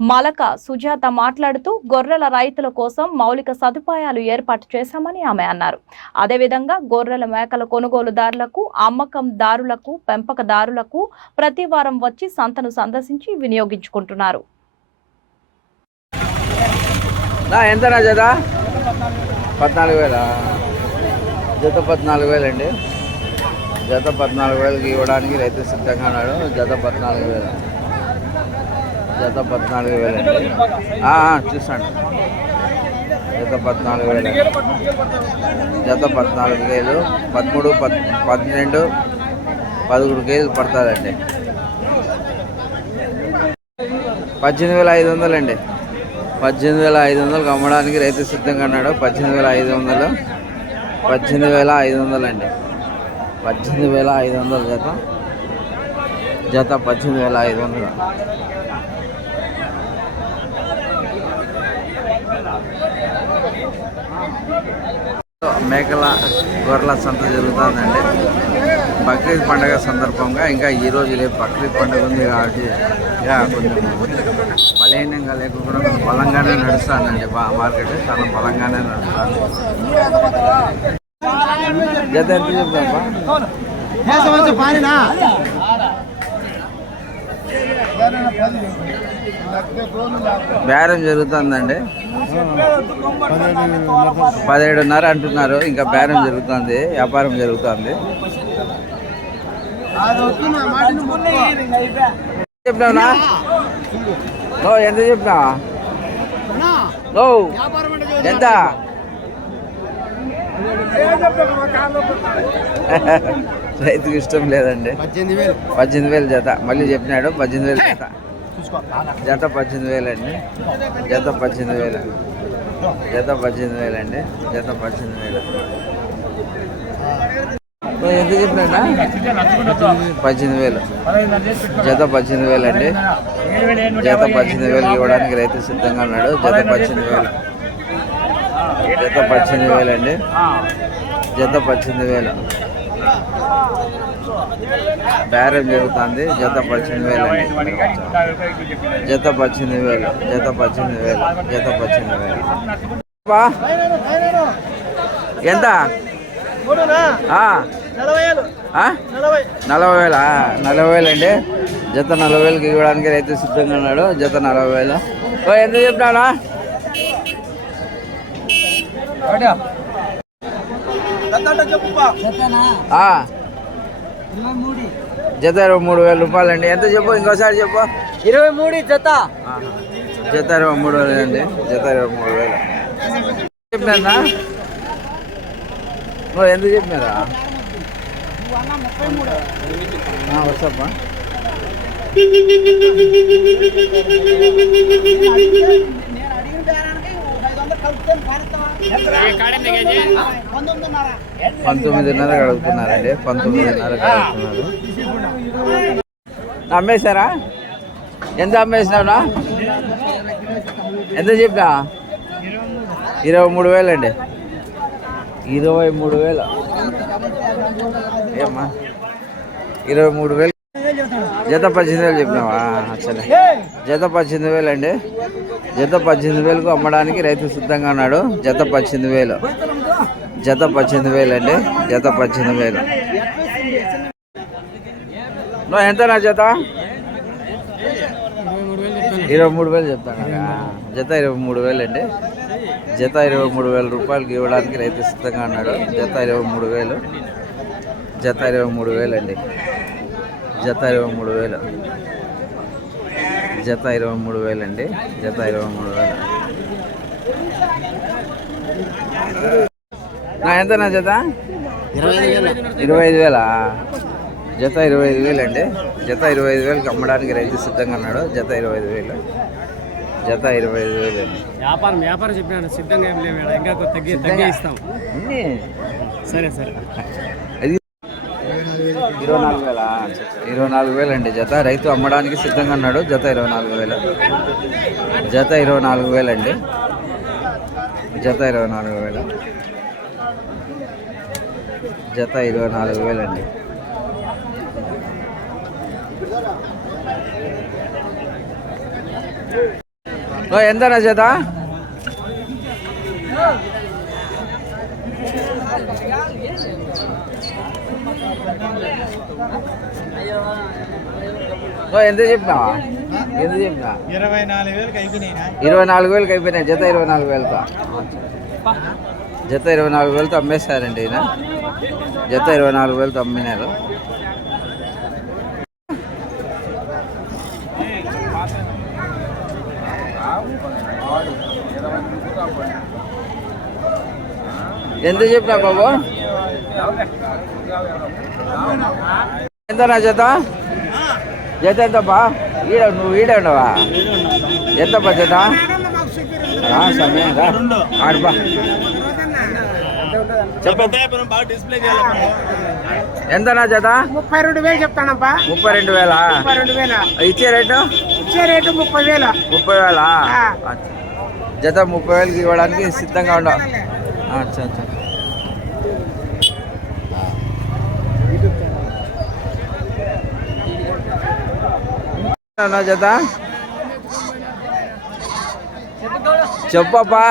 Malaka Sujatha మాట్లాడుతూ గొర్రెల రైతుల కోసం మౌలిక సదుపాయాలు ఏర్పాటు చేశామని ఆమె అన్నారు. అదేవిధంగా గొర్రెల మేకల కొనుగోలుదారులకు అమ్మకందారులకు పెంపకదారులకు ప్రతి వారం వచ్చి సంతను సందర్శించి వినియోగించుకుంటున్నారు. జత? పద్నాలుగు వేల? జత పద్నాలుగు వేలండి. జత పద్నాలుగు వేలకి ఇవ్వడానికి రైతు సిద్ధంగా ఉన్నాడు జత పద్నాలుగు వేలు. జత పద్నాలుగు వేలండి చూసాను. జత పద్నాలుగు వేలు జత పద్నాలుగు వేలు పదమూడు పద్ పన్నెండు పదమూడు కేజీలు పడుతుందండి. పద్దెనిమిది వేల ఐదు వందలండి పద్దెనిమిది వేల ఐదు వందలకు అమ్మడానికి రైతు సిద్ధంగా ఉన్నాడు. పద్దెనిమిది వేల ఐదు వందలు పద్దెనిమిది వేల ఐదు వందలు అండి. పద్దెనిమిది వేల ఐదు వందల జత. జత పద్దెనిమిది వేల ఐదు వందలు. మేకల గొర్రెల సంత జరుగుతుందండి. బక్రీద్ పండుగ సందర్భంగా ఇంకా ఈ రోజు రేపు బక్రీద్ పండుగ ఉంది కాబట్టి ఇక కొంచెం బలహీనంగా లేకుండా బలంగానే నడుస్తుందండి బా మార్కెట్ చాలా బలంగానే నడుస్తుంది జత ఎంత చెప్పాపా బేరం జరుగుతుందండి. పదిహేడున్నర అంటున్నారు ఇంకా బేరం జరుగుతుంది వ్యాపారం జరుగుతుంది. చెప్పినావునా? ఎంత చెప్పినా? ఎంత? రైతుకి ఇష్టం లేదండి. పద్దెనిమిది వేలు. పద్దెనిమిది వేలు జత మళ్ళీ చెప్పినాడు పద్దెనిమిది వేలు జత. జత పద్దెనిమిది వేలు అండి. జత పద్దెనిమిది వేలు. జత పద్దెనిమిది వేలండి జత పద్దెనిమిది వేలు. ఓ, ఎంత చెప్పినా పద్దెనిమిది వేలు. జత పద్దెనిమిది వేలు అండి. జత పద్దెనిమిది వేలు ఇవ్వడానికి రైతు సిద్ధంగా ఉన్నాడు. జత పద్దెనిమిది వేలు. జత పద్దెనిమిది వేలు అండి. జత పద్దెనిమిది వేలు. బేరం జరుగుతుంది. జత పద్దెనిమిది వేలు జత పద్దెనిమిది వేలు. జత పద్దెనిమిది వేలు. జత పద్దెనిమిది వేలు. ఎంత? ఆ. నలభై వేల? నలభై వేలు అండి. జత నలభై వేలకి ఇవ్వడానికి రైతు సిద్ధంగా ఉన్నాడు. జత నలభై వేలు. ఎంత చెప్తాడా జత ఇరవై మూడు వేల రూపాయలు అండి ఎంత చెప్పు? ఇంకోసారి చెప్పు. ఇరవై మూడు జత. జత ఇరవై మూడు వేలు అండి. జత ఇరవై మూడు వేలు. చెప్పినా నువ్వు ఎంత చెప్పినారా? వస్తాపా పంతొమ్మిదిన్నర అడుగుతున్నారండి పంతొమ్మిదిన్నర అడుగుతున్నారు అమ్మేశారా ఎంత అమ్మేసినావునా ఎంత చెప్పినా? ఇరవై మూడు వేలండి ఇరవై మూడు వేలు. ఏమ్మా? ఇరవై మూడు వేలు. జత పద్దెనిమిది వేలు చెప్పినావా? సరే. జత పద్దెనిమిది వేలు అండి. జత పద్దెనిమిది వేలకు అమ్మడానికి రైతు సిద్ధంగా ఉన్నాడు. జత పద్దెనిమిది వేలు. జత పద్దెనిమిది వేలు అండి. జత పద్దెనిమిది వేలు. నువ్వు ఎంత నా జత? ఇరవై మూడు వేలు చెప్తాను. జత ఇరవై మూడు వేలు అండి. జత ఇరవై మూడు వేల రూపాయలకి ఇవ్వడానికి రైతు సిద్ధంగా ఉన్నాడు. జత ఇరవై మూడు వేలు. జత ఇరవై మూడు వేలు అండి. జత ఇరవై మూడు వేలు. జత ఇరవై మూడు వేలు అండి. జత ఇరవై మూడు వేలు. నా ఎంత నా జత? ఇరవై ఐదు వేలు? ఇరవై ఐదు వేలా జత ఇరవై ఐదు వేలు అండి జత ఇరవై ఐదు వేలకి అమ్మడానికి రైతు సిద్ధంగా ఉన్నాడు. జత ఇరవై ఐదు వేలు. జత ఇరవై ఐదు వేలు అండి. వ్యాపారం వ్యాపారం చెప్పినాను సిద్ధంగా ఏం. ఇంకా తగ్గి సరే సరే. అది ఇరవై నాలుగు వేల? ఇరవై నాలుగు వేలు అండి జత. రైతు అమ్మడానికి సిద్ధంగా ఉన్నాడు. జత ఇరవై నాలుగు వేలు. జత ఇరవై నాలుగు వేలు అండి జత ఇరవై నాలుగు వేలు. జత ఇరవై నాలుగు వేలు అండి ఎంతనా జత? ఓ, ఎంత చెప్పినావా? ఎంత చెప్పినా? ఇరవై నాలుగు వేలకు అయిపోయినాయినా? ఇరవై నాలుగు వేలకు అయిపోయినాయి జత ఇరవై నాలుగు వేలతో. జత ఇరవై నాలుగు వేలతో అమ్మేస్తారండి ఈయన. జత ఇరవై నాలుగు వేలు అమ్మినారు ఎంత చెప్పినా బాబు? ఎంత నా జత? జత ఎంతప్పా ఈడ నువ్వు ఈడ ఉండవా? ఎంతప్పా జత? సమయం రా. బాగా డిస్ప్లే చేయాలి ఎంత నా జత? ముప్పై రెండు వేలు చెప్తానప్పా ముప్పై రెండు వేల? ముప్పై రెండు వేల. ఇచ్చే రేటు? ఇచ్చే రేటు ముప్పై వేల. ముప్పై వేల? ఆ. జత ముప్పై వేలకి ఇవ్వడానికి సిద్ధంగా ఉండవు అచ్చా అచ్చా. జత? చెప్పప్పా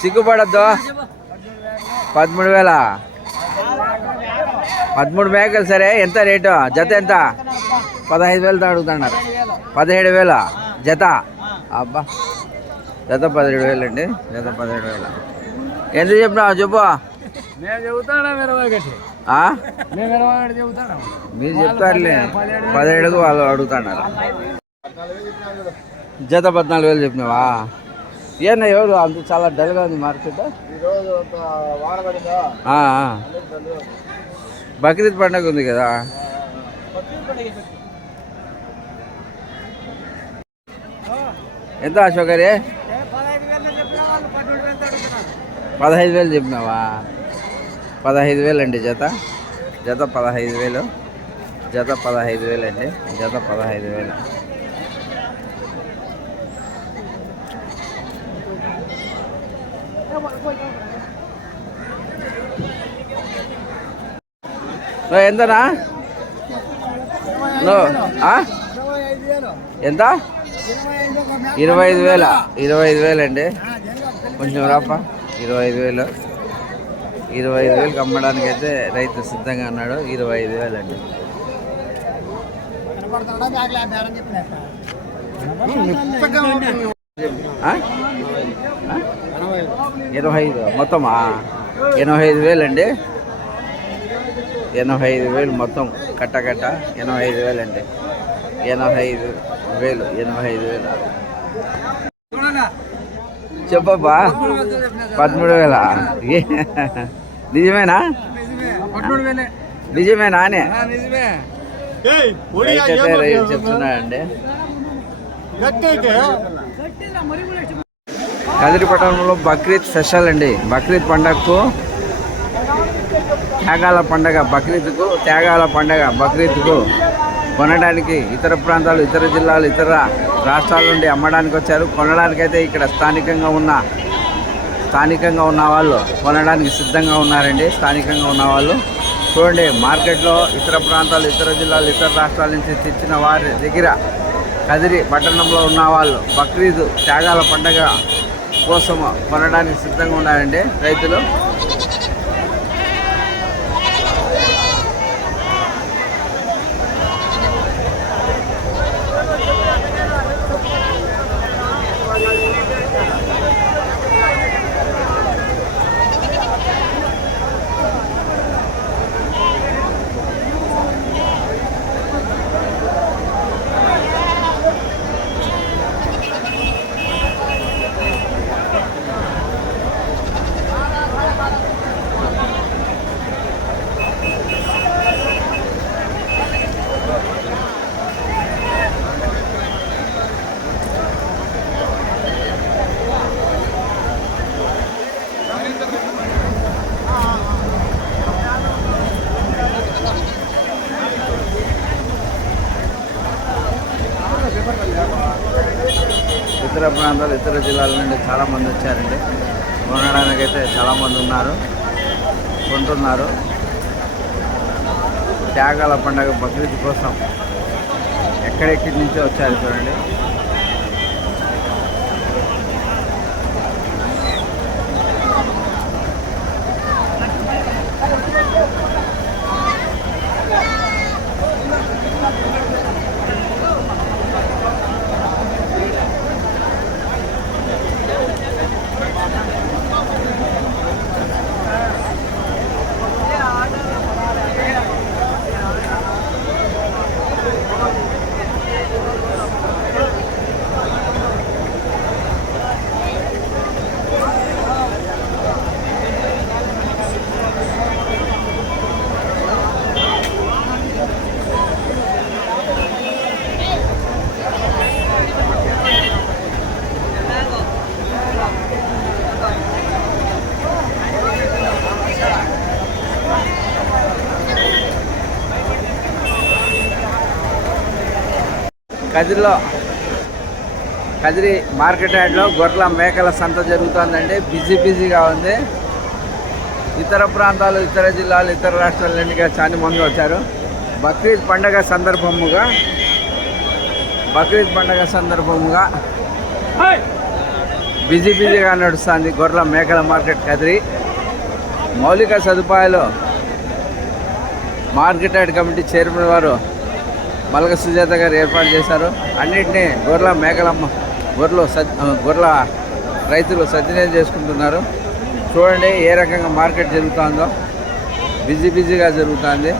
సిగ్గుపడద్దు. పదమూడు వేల. పదమూడు మేకలు సరే ఎంత రేటు? జత ఎంత? పదహైదు వేలతో అడుగుతున్నారు. పదిహేడు వేల. జత? అబ్బా. జత పదిహేడు వేలు అండి జత పదిహేడు వేల. ఎంత చెప్పినావు? చెప్పు. మీరు చెప్తారులే. పదిహేడుకు వాళ్ళు అడుగుతున్నారు. జత పద్నాలుగు వేలు చెప్పినావా? ఏనా ఎవరు? అంత చాలా డల్గా ఉంది మార్కెట్. బక్రీద్ పండగ ఉంది కదా? ఎంత అశోకరే పదహైదు వేలు చెప్పినావా? పదహైదు వేలు అండి జత. జత పదహైదు వేలు. జత పదహైదు వేలు అండి. జత పదహైదు వేలు. నువ్వు ఎంతనా? నువ్వు ఎంత? ఇరవై ఐదు వేల. ఇరవై ఐదు వేలు అండి కొంచెం రాపా. ఇరవై ఐదు వేలు. ఇరవై ఐదు వేలకు అమ్మడానికి అయితే రైతు సిద్ధంగా ఉన్నాడు. ఇరవై ఐదు వేలు అండి ఎనభై ఐదు. మొత్తమా? ఎనభై ఐదు వేలండి. ఎనభై ఐదు వేలు మొత్తం కట్ట కట్ట ఎనభై ఐదు వేలు అండి ఎనభై ఐదు వేలు ఎనభై ఐదు వేలు చెప్పబ్బా పదమూడు వేల? నిజమేనా నిజమేనా అనే అయితే రైతు చెప్తున్నాడండి. కదిరిపట్నంలో బక్రీద్ స్పెషల్ అండి. బక్రీద్ పండగకు త్యాగాల పండగ బక్రీద్కు త్యాగాల పండగ బక్రీద్కు కొనడానికి ఇతర ప్రాంతాలు ఇతర జిల్లాలు ఇతర రాష్ట్రాల నుండి అమ్మడానికి వచ్చారు. కొనడానికైతే ఇక్కడ స్థానికంగా ఉన్న స్థానికంగా ఉన్న వాళ్ళు కొనడానికి సిద్ధంగా ఉన్నారండి. స్థానికంగా ఉన్న వాళ్ళు. చూడండి మార్కెట్లో ఇతర ప్రాంతాలు ఇతర జిల్లాలు ఇతర రాష్ట్రాల నుంచి తెచ్చిన వారి దగ్గర కదిరి పట్టణంలో ఉన్న వాళ్ళు బక్రీద్ త్యాగాల పండగ కోసం కొనడానికి సిద్ధంగా ఉన్నారండి రైతులు. జిల్లాలు ఇతర జిల్లాల నుండి చాలామంది వచ్చారండి. కొనడానికైతే చాలామంది ఉన్నారు కొంటున్నారు. త్యాగాల పండగ బక్రీద్ కోసం ఎక్కడెక్కడి నుంచో వచ్చారు చూడండి. కదిరిలో కదిరి మార్కెట్ యార్డ్లో గొర్రెల మేకల సంత జరుగుతుందండి. బిజీ బిజీగా ఉంది. ఇతర ప్రాంతాలు ఇతర జిల్లాలు ఇతర రాష్ట్రాల నుండి చాలా మంది వచ్చారు. బక్రీద్ పండగ సందర్భముగా బక్రీద్ పండగ సందర్భముగా బిజీ బిజీగా నడుస్తుంది గొర్రెల మేకల మార్కెట్ కదిరి. మౌలిక సదుపాయాలు మార్కెట్ యార్డ్ కమిటీ చైర్మన్ వారు మలక సుజాత గారు ఏర్పాటు చేశారు. అన్నింటినీ గొర్రెల మేకలమ్మ గొర్రెలు సత్ గొర్రెల రైతులు సద్వినియోగం చేసుకుంటున్నారు. చూడండి ఏ రకంగా మార్కెట్ జరుగుతుందో. బిజీ బిజీగా జరుగుతుంది.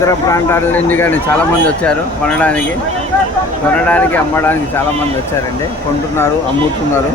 ఇతర ప్రాంతాల నుండి కానీ చాలామంది వచ్చారు కొనడానికి. కొనడానికి అమ్మడానికి చాలామంది వచ్చారండి. కొంటున్నారు అమ్ముతున్నారు.